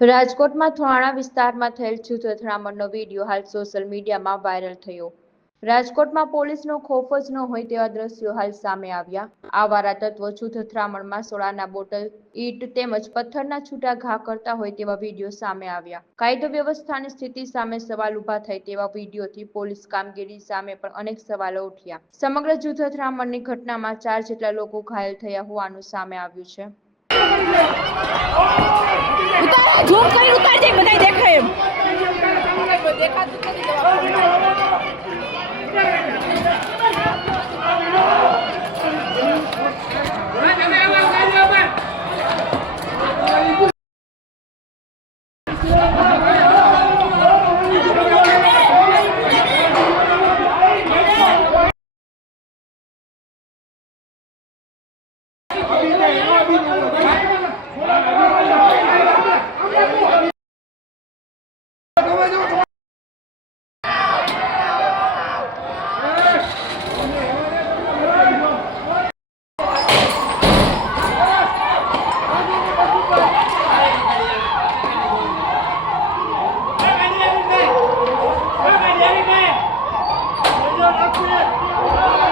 રાજકોટમાં થોરાણા વિસ્તારમાં થયેલ જૂથ અથડામણનો વિડીયો હાલ સોશિયલ મીડિયામાં વાયરલ થયો। રાજકોટમાં પોલીસનો ખોફ જ ન હોય તેવા દ્રશ્યો હાલ સામે આવ્યા। આવારા તત્વો જૂથ અથડામણમાં સોડાના બોટલ, ઈંટ તેમજ પથ્થરના છૂટા ઘા કરતા હોય તેવા વિડીયો સામે આવ્યા। કાયદો વ્યવસ્થાની સ્થિતિ સામે સવાલ ઉભા થાય તેવા વિડીયોથી પોલીસ કામગીરી સામે પણ અનેક સવાલો ઉઠ્યા। સમગ્ર જૂથ અથડામણની ઘટનામાં 4 જેટલા લોકો ઘાયલ થયા હોવાનું સામે આવ્યું છે। ઝૂમ કરી ઉતાર દે, બધાય દેખાય એમ।